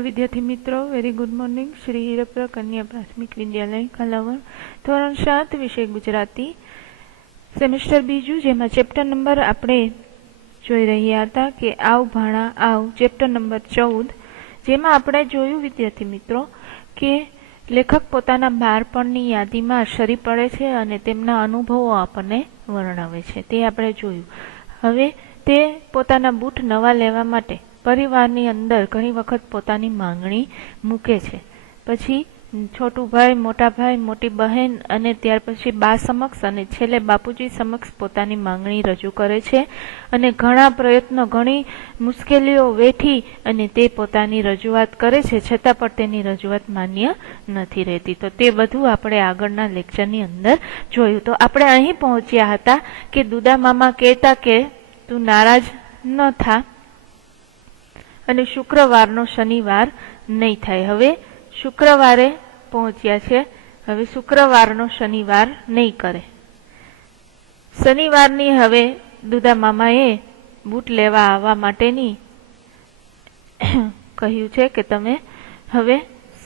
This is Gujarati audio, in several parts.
विद्यार्थी मित्रों, वेरी गुड मॉर्निंग। श्री हीरप्र कन्या प्राथमिक विद्यालय कालावड़ धोरण 7 विषय गुजराती सेमेस्टर बीजू, जेमा चेप्टर नंबर आपणे जोई रह्या हता के आव भाणा आव, चेप्टर नंबर 14, जेमा आपणे जोयुं विद्यार्थी मित्रों के लेखक पोताना बाळपणनी यादीमां सरी पड़े छे अने तेमना अनुभवो आपणे वर्णवे छे, ते आपणे जोयुं। हवे ते पोताना बूट नवा लेवा माटे परिवारनी अंदर घणी वखत पोतानी मांगणी मूके छे। पछी छोटू भाई, मोटा भाई, मोटी बहन अने त्यार पछी बा समक्ष अने छेल्ले बापूजी समक्ष पोतानी मांगणी रजू करे छे अने घणा प्रयत्नो, घणी मुश्केलीओ वेठी अने ते पोतानी रजूआत करे छे, छतां पण तेनी रजूआत मान्य नथी रहती। तो ते बधुं आपणे आगळना लेक्चरनी अंदर जोयुं। तो आपणे અહીં પહોંચ્યા હતા કે દુદા મામા કહેતા કે તું નારાજ ન થા અને શુક્રવારનો શનિવાર નહીં થાય। હવે શુક્રવારે પહોંચ્યા છે, હવે શુક્રવારનો શનિવાર નહીં કરે। શનિવારની હવે દુદા મામાએ બૂટ લેવા આવવા માટેની કહ્યું છે કે તમે હવે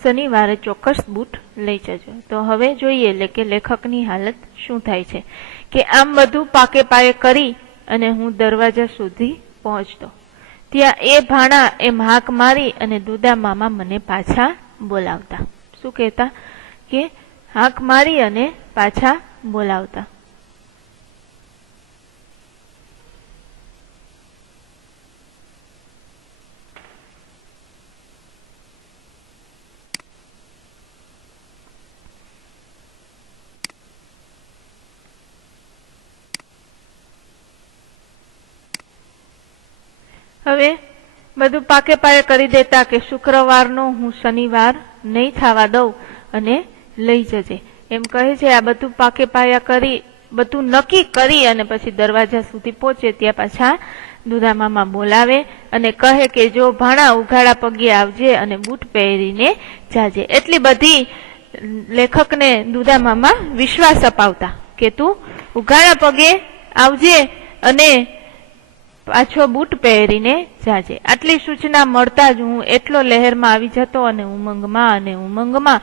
શનિવારે ચોક્કસ બૂટ લઈ જજો। તો હવે જોઈએ એટલે કે લેખકની હાલત શું થાય છે કે આમ બધું પાકે પાયે કરી અને હું દરવાજા સુધી પહોંચતો, ત્યાં એ ભાણા એમ હાક મારી અને દુદા મામા મને પાછા બોલાવતા। શું કહેતા કે હાક મારી અને પાછા બોલાવતા। હવે બધું પાકે પાયે કરી દેતા કે શુક્રવારનો હું શનિવાર નહીં થવા દઉં અને લઈ જજે, એમ કહે છે। આ બધું પાકે પાયા કરી, બધું નક્કી કરી અને પછી દરવાજા સુધી પહોંચે ત્યાં પાછા દુદા મામા બોલાવે અને કહે કે જો ભાણા ઉઘાડા પગે આવજે અને બૂટ પહેરીને જાજે। એટલી બધી લેખકને દુદા મામા વિશ્વાસ અપાવતા કે તું ઉઘાડા પગે આવજે અને પાછો બૂટ પહેરીને જાજે। આટલી સૂચના મળતા જ હું એટલો લહેરમાં આવી જતો અને ઉમંગમાં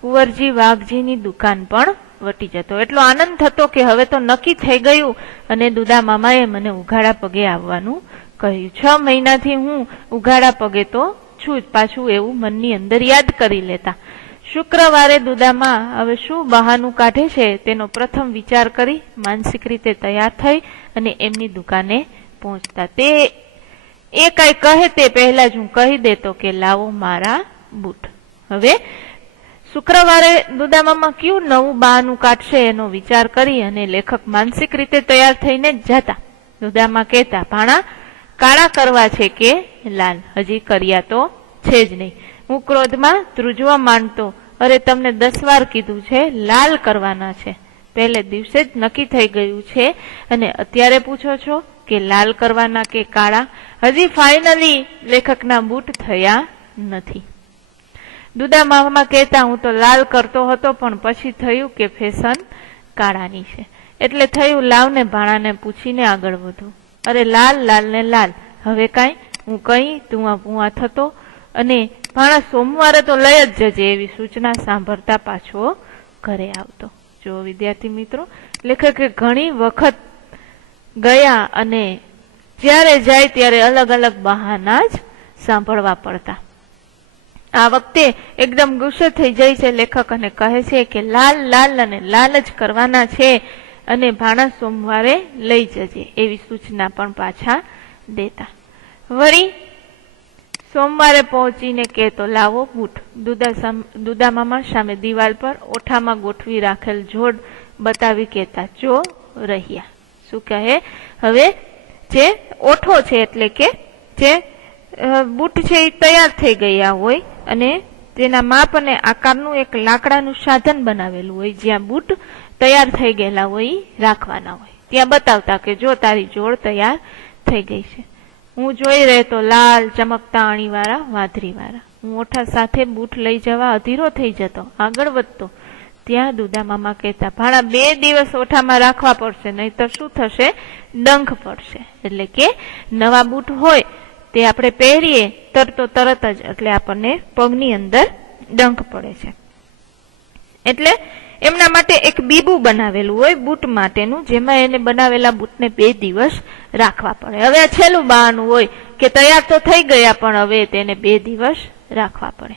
કુંવરજી વાઘજીની દુકાન પણ વટી જતો। એટલો આનંદ થતો કે હવે તો નક્કી થઈ ગયું અને દુદા મામાએ મને ઉઘાડા પગે આવવાનું કહ્યું। 6 મહિનાથી હું ઉઘાડા પગે તો છું જ, પાછું એવું મનની અંદર યાદ કરી લેતા। શુક્રવારે દુદામાં હવે શું બહાનું કાઢે છે તેનો પ્રથમ વિચાર કરી માનસિક રીતે તૈયાર થઈ અને એમની દુકાને પહોંચતા। તે એ કઈ કહે તે પહેલા જ હું કહી દેતો કે લાવો મારા બૂટ। હવે શુક્રવારે દુદા મામા કયું નવું બહાનું કાઢશે એનો વિચાર કરી અને લેખક માનસિક રીતે તૈયાર થઈને જ જતા। દુદામાં કહેતા ભાણા કાળા કરવા છે કે લાલ? હજી કર્યા તો છે જ નહીં। હું ક્રોધમાં ધ્રુજવા માંડતો, અરે તમને 10 વાર કીધું છે લાલ કરવાના છે, પહેલે દિવસે જ નક્કી થઈ ગયું છે અને અત્યારે પૂછો છો કે લાલ કરવાના કે કાળા? હજી ફાઇનલી લેખકના બૂટ થયા નથી। દુદા મામા કહેતા હું તો લાલ કરતો હતો પણ પછી થયું કે ફેશન કાળાની છે, એટલે થયું લાવને ભાણાને પૂછીને આગળ વધું। અરે લાલ લાલ ને લાલ, હવે કાંઈ હું કઈ તુંઆ પુઆ થતો અને ભાણા સોમવારે તો લઈ જ જજે એવી સૂચના સાંભળતા પાછો ઘરે આવતો। જો વિદ્યાર્થી મિત્રો, લેખકે ઘણી વખત ગયા અને જ્યારે જાય ત્યારે અલગ અલગ બહાના જ સાંભળવા પડતા। આ વખતે એકદમ ગુસ્સે થઈ જાય છે લેખક અને કહે છે કે લાલ લાલ અને લાલ જ કરવાના છે અને ભાણા સોમવારે લઈ જજે એવી સૂચના પણ પાછા દેતા। વળી સોમવારે પહોંચીને કહેતો લાવો બૂટ। દુદા મામા સામે દિવાલ પર ઓઠામાં ગોઠવી રાખેલ જોડ બતાવી કહેતા જો રહ્યા। શું કહે? હવે જે ઓઠો છે એટલે કે જે બૂટ છે એ તૈયાર થઈ ગયા હોય અને તેના માપ અને આકારનું એક લાકડાનું સાધન બનાવેલું હોય, જ્યાં બૂટ તૈયાર થઈ ગયેલા હોય રાખવાના હોય, ત્યાં બતાવતા કે જો તારી જોડ તૈયાર થઈ ગઈ છે। હું જોઈ રહેતો લાલ ચમકતા અણીવાળા વાદરીવાળા। હું ઓઠા સાથે બૂટ લઈ જવા અધીરો થઈ જતો, આગળ વધતો। ત્યાં દુદા મામા કહેતા ભાણા 2 દિવસ ઓઠામાં રાખવા પડશે, નહીતર શું થશે? ડંખ પડશે। એટલે કે નવા બૂટ હોય તે આપણે પહેરીએ તરત જ એટલે આપણને પગની અંદર ડંખ પડે છે. એટલે એમના માટે એક બીબું બનાવેલું હોય બૂટ માટેનું, જેમાં એને બનાવેલા બૂટને 2 દિવસ રાખવા પડે. હવે આ છેલ્લું બહાનું હોય કે તૈયાર તો થઈ ગયા પણ હવે તેને 2 દિવસ રાખવા પડે.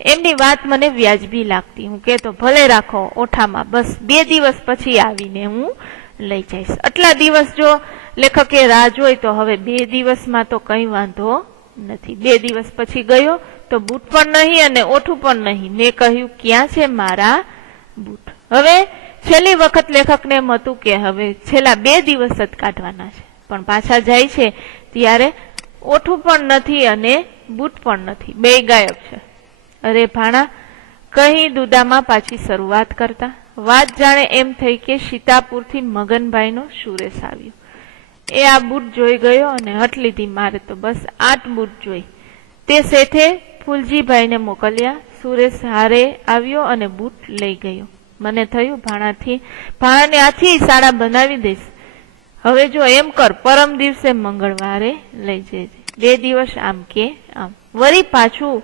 એમની વાત મને વ્યાજબી લાગતી. હું કહેતો ભલે રાખો ઓઠામાં, બસ 2 દિવસ પછી આવીને હું લઈ જઈશ. આટલા દિવસ જો લેખકે રાહ જોઈ તો હવે 2 દિવસમાં તો કઈ વાંધો નથી. 2 દિવસ પછી ગયો તો બૂટ પણ નહીં અને ઓઠું પણ નહીં. મેં કહ્યું ક્યાં છે મારા બૂટ? હવે છેલ્લી વખત લેખકને એમ હતું કે હવે છેલ્લા 2 દિવસ જ કાઢવાના છે, પણ પાછા જાય છે ત્યારે ઓઠું પણ નથી અને બૂટ પણ નથી, 2 ગાયબ છે. અરે ભાણા, કहीं દુદામાં પાછી શરૂઆત કરતા. વાત જાણે એમ થઈ કે સીતાપુરથી મગનભાઈનો સુરેશ આવ્યો. એ આ બૂટ જોઈ ગયો અને હઠ લીધી, મારે તો બસ 8 બૂટ જોઈ. તે શેઠે ફૂલજીભાઈને મોકલ્યા. સુરેશ હારે આવ્યો અને બૂટ લઈ ગયો. મને થયું ભાણાને આથી શાળા બનાવી દઈશ. હવે જો એમ કર, પરમ દિવસે મંગળવારે લઈ જજે. 2 દિવસ આમ કે આમ. વળી પાછું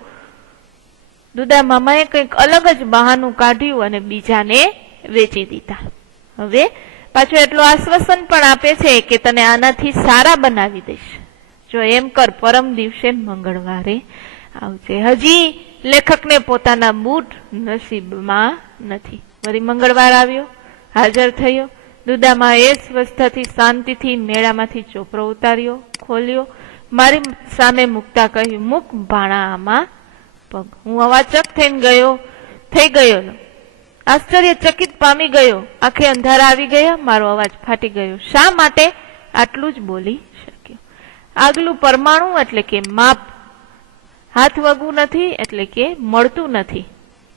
દુદા મામાએ કંઈક અલગ જ બહાનું કાઢ્યું અને બીજાને વેચી દીધા. હવે પાછું એટલું આશ્વાસન પણ આપે છે કે તને આનાથી સારા બનાવી દઈશ. જો એમ કર, પરમ દિવસે મંગળવારે આવજે. હજી લેખકને પોતાના બૂટ નસીબમાં નથી. વળી મંગળવાર આવ્યો, હાજર થયો. દુદામાં એ સ્વસ્થથી શાંતિથી મેળામાંથી ચોપડો ઉતાર્યો, ખોલ્યો, મારી સામે મૂકતા કહ્યું, મૂક ભાણા આમાં પગ. હું અવાચક થઈ ગયો, આશ્ચર્યચકિત પામી ગયો. આંખે અંધારા આવી ગયા, મારો અવાજ ફાટી ગયો. શા માટે? આટલું જ બોલી શક્યો. આગલું પરમાણુ એટલે કે માપ, હાથ વગવું નથી એટલે કે મળતું નથી.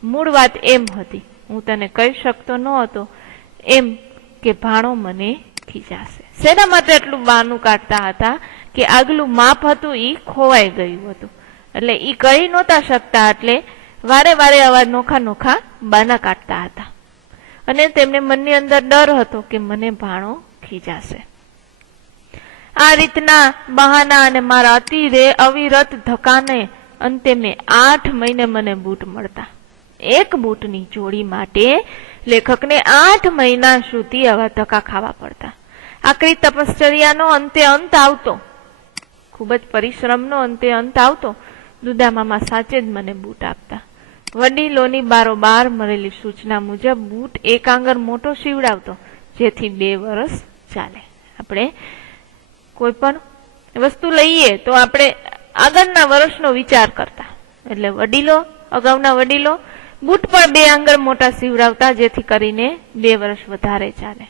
મૂળ વાત એમ હતી, હું તને કહી શકતો ન હતો એમ કે ભાણો મને ખીજાશે. શેના માટે એટલું બહાનું કાઢતા હતા કે આગલું માપ હતું ઈ ખોવાઈ ગયું હતું, એટલે ઈ કહી નહોતા શકતા, એટલે વારે વારે આવા નોખા બાના કાઢતા હતા. અને તેમને મનની અંદર ડર હતો કે મને ભાણો ખીજાશે. આ રીતના બહાના અને મારા અવિરત ધક્કાને અંતે મેં 8 મહિને મને બૂટ મળતા. એક બૂટની જોડી માટે લેખકને 8 મહિના સુધી આવા ધક્કા ખાવા પડતા. આકરી તપશ્ચર્યાનો અંતે અંત આવતો, ખૂબ જ પરિશ્રમનો અંતે અંત આવતો. દુદા મામા સાચે જ મને બૂટ આપતા. વડીલોની બારોબાર મળેલી સૂચના મુજબ બૂટ 1 આંગર મોટો સીવડાવતો, જેથી 2 વર્ષ ચાલે. આપણે કોઈ પણ વસ્તુ લઈએ તો આપણે આગળના વર્ષનો વિચાર કરતા, એટલે અગાઉના વડીલો બૂટ પણ 2 આંગળ મોટા સીવડાવતા, જેથી કરીને 2 વર્ષ વધારે ચાલે.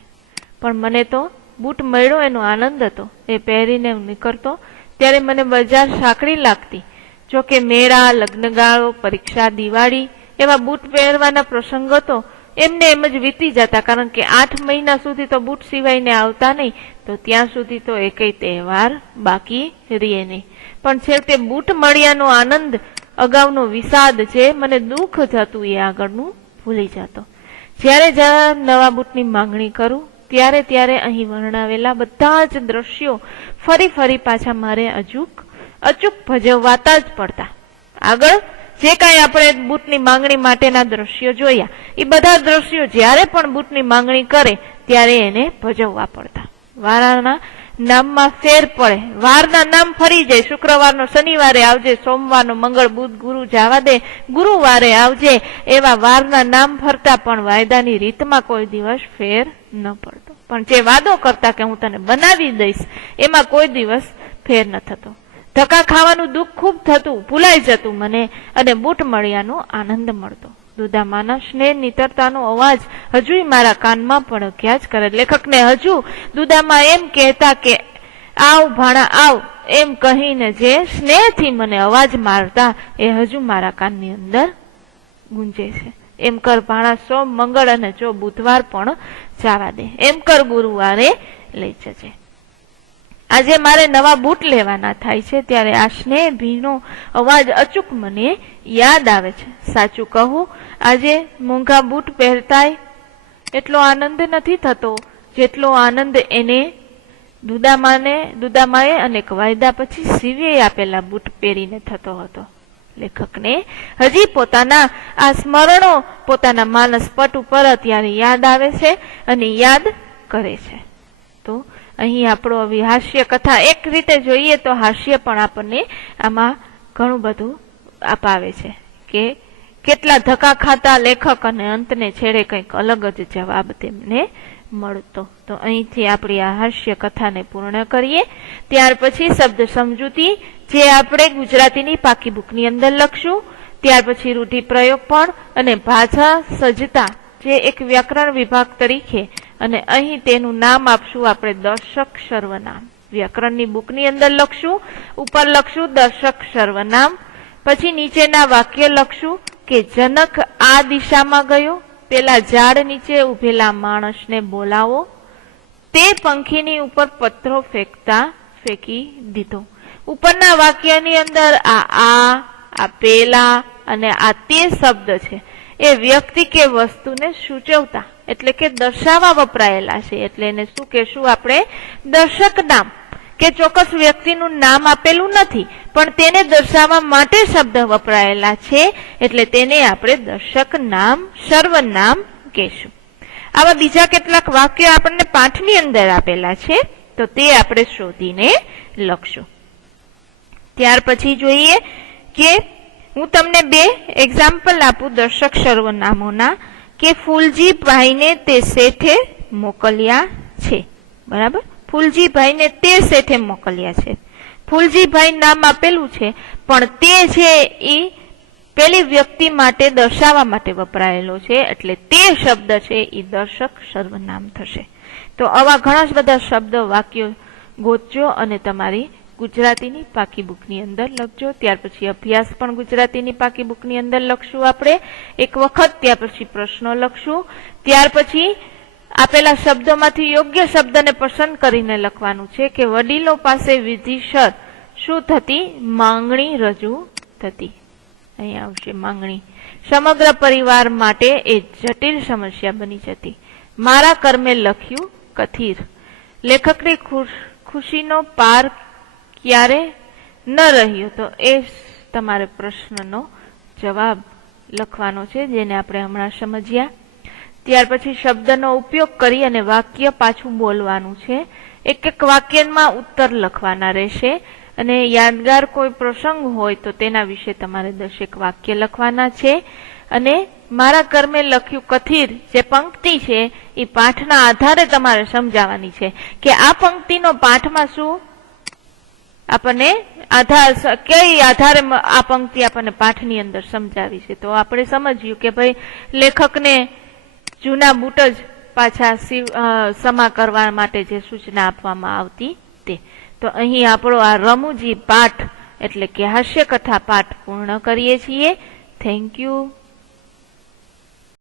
પણ મને તો બૂટ મળ્યો એનો આનંદ હતો. એ પહેરીને નીકળતો ત્યારે મને બજાર સાંકડી લાગતી. જોકે મેળા, લગ્નગાળો, પરીક્ષા, દિવાળી એવા બૂટ પહેરવાના પ્રસંગો તો એમને એમ જ વીતી જતા, કારણ કે 8 મહિના સુધી તો બૂટ સિવાયને આવતા નહીં, તો ત્યાં સુધી તો એકેય તહેવાર બાકી રહે નહીં. પણ છેવટે બૂટ મળ્યાનો આનંદ, અગાઉનો વિષાદ છે, મને દુઃખ થતું એ આગળનું ભૂલી જતો. જ્યારે નવા બૂટની માંગણી કરું ત્યારે અહીં વર્ણવેલા બધા જ દ્રશ્યો ફરી પાછા મારે અચૂક ભજવવાતા જ પડતા. આગળ જે કાંઈ આપણે બૂટની માંગણી માટેના દ્રશ્યો જોયા, એ બધા દ્રશ્યો જ્યારે પણ બૂટની માંગણી કરે ત્યારે એને ભજવવા પડતા. વારના નામમાં ફેર પડે, વારના નામ ફરી જાય. શુક્રવારનો શનિવારે આવજે, સોમવારનો મંગળ, બુધ, ગુરુ જવા દે, ગુરુવારે આવજે, એવા વારના નામ ફરતા, પણ વાયદાની રીતમાં કોઈ દિવસ ફેર ન પડતો. પણ જે વાદો કરતા કે હું તને બનાવી દઈશ, એમાં કોઈ દિવસ ફેર ન થતો. ધક્કા ખાવાનું દુઃખ ખૂબ થતું, ભૂલાઈ જતું મને, અને બૂટ મળ્યાનો આનંદ મળતો. દુદામાના સ્નેહ નીતરતાનો અવાજ હજુય મારા કાનમાં પડક્યા જ કરે. લેખકને હજુ દુદામા એમ કહેતા કે આવ ભાણા આવ, એમ કહીને જે સ્નેહથી મને અવાજ મારતા એ હજુ મારા કાનની અંદર ગુંજે છે. એમ કર ભાણા, સોમ, મંગળ અને જો બુધવાર પણ જવા દે. એમ કર ગુરુવારે લઈ જજે. આજે મારે નવા બૂટ લેવાના થાય છે ત્યારે આ સ્નેહ ભીનો અવાજ અચૂક મને યાદ આવે છે. સાચું કહું, આજે મોંઘા બૂટ પહેરતાય એટલો આનંદ નથી થતો જેટલો આનંદ એને દુદામાએ અનેક વાયદા પછી શિવે આપેલા બૂટ પહેરીને થતો હતો. લેખકને હજી પોતાના આ સ્મરણો પોતાના માનસ પટ ઉપર અત્યારે યાદ આવે છે અને યાદ કરે છે. તો અહીં આપણો આવી હાસ્ય કથા એક રીતે જોઈએ તો હાસ્ય પણ આપણને આમાં ઘણું બધું અપાવે છે કે કેટલા ધક્કા ખાતા લેખક અને અંતને છેડે કંઈક અલગ જ જવાબ તેમને મળતો. તો અહીંથી આપણી આ હાસ્ય કથાને પૂર્ણ કરીએ. ત્યાર પછી શબ્દ સમજૂતી જે આપણે ગુજરાતીની પાકી બુકની અંદર લખશું. ત્યાર પછી રૂઢિપ્રયોગ પણ અને ભાષા સજ્જતા જે એક વ્યાકરણ વિભાગ તરીકે અને અહીં તેનું નામ આપશું આપણે દર્શક સર્વનામ. વ્યાકરણની બુકની અંદર લખશું, ઉપર લખશું દર્શક સર્વનામ. પછી નીચેના વાક્ય લખશું કે જનક આ દિશામાં ગયો, પેલા ઝાડ નીચે ઉભેલા માણસને બોલાવો, તે પંખીની ઉપર પથ્થરો ફેંકી દીધો. ઉપરના વાક્યની અંદર આ પેલા અને આ તે શબ્દ છે એ વ્યક્તિ કે વસ્તુને સૂચવતા એટલે કે દર્શાવવા વપરાયેલા છે. એટલે એને શું કહેશું આપણે? દર્શક નામ. કે ચોક્કસ વ્યક્તિનું નામ આપેલું નથી પણ તેને દર્શાવવા માટે શબ્દ વપરાયેલા છે એટલે તેને આપણે દર્શક નામ સર્વનામ કહેશું. આવા બીજા કેટલાક વાક્યો આપણને પાઠની અંદર આપેલા છે તો તે આપણે શોધીને લખશું. ત્યાર પછી જોઈએ કે હું તમને 2 એક્ઝામ્પલ આપું દર્શક સર્વનામોના કે ફૂલજીભાઈને તે શેઠે મોકલ્યા છે. બરાબર, ફૂલજીભાઈને તે શેઠે મોકલ્યા છે. ફૂલજીભાઈ નામ આપેલું છે પણ તે છે એ પેલી વ્યક્તિ માટે દર્શાવવા માટે વપરાયેલો છે એટલે તે શબ્દ છે એ દર્શક સર્વનામ થશે. તો આવા ઘણા જ બધા શબ્દ વાક્યો ગોતજો અને તમારી ગુજરાતીની પાકી બુકની અંદર લખજો. ત્યાર પછી અભ્યાસ પણ ગુજરાતીની પાકી બુકની અંદર લખશું આપણે એક વખત. ત્યાર પછી પ્રશ્નો લખશું. ત્યાર પછી આપેલા શબ્દોમાંથી યોગ્ય શબ્દને પસંદ કરીને લખવાનું છે કે વડીલો પાસે વિધિસર શું થતી? માંગણી રજૂ થતી. અહીંયા આવશે માંગણી. સમગ્ર પરિવાર માટે એ જટિલ સમસ્યા બની જતી. મારા કર્મે લખ્યું કથિર. લેખકની ખુશીનો પાર ક્યારે ન રહ્યો? તો એ તમારે પ્રશ્નનો જવાબ લખવાનો છે જેને આપણે હમણાં સમજ્યા. ત્યાર પછી શબ્દનો ઉપયોગ કરી અને વાક્ય પાછું બોલવાનું છે. એક એક વાક્યમાં ઉત્તર લખવાના રહેશે અને યાદગાર કોઈ પ્રસંગ હોય તો તેના વિશે તમારે 10 વાક્ય લખવાના છે. અને મારા કર્મે લખ્યું કથિર જે પંક્તિ છે એ પાઠના આધારે તમારે સમજાવવાની છે કે આ પંક્તિનો પાઠમાં શું આપણને કઈ આધારે આ પંક્તિ આપણને પાઠની અંદર સમજાવી છે. તો આપણે સમજ્યું કે ભાઈ લેખકને જૂના બૂટ જ પાછા સમા કરવા માટે જે સૂચના આપવામાં આવતી તે. તો અહીં આપણો આ રમૂજી પાઠ એટલે કે હાસ્ય કથા પાઠ પૂર્ણ કરીએ છીએ. Thank you.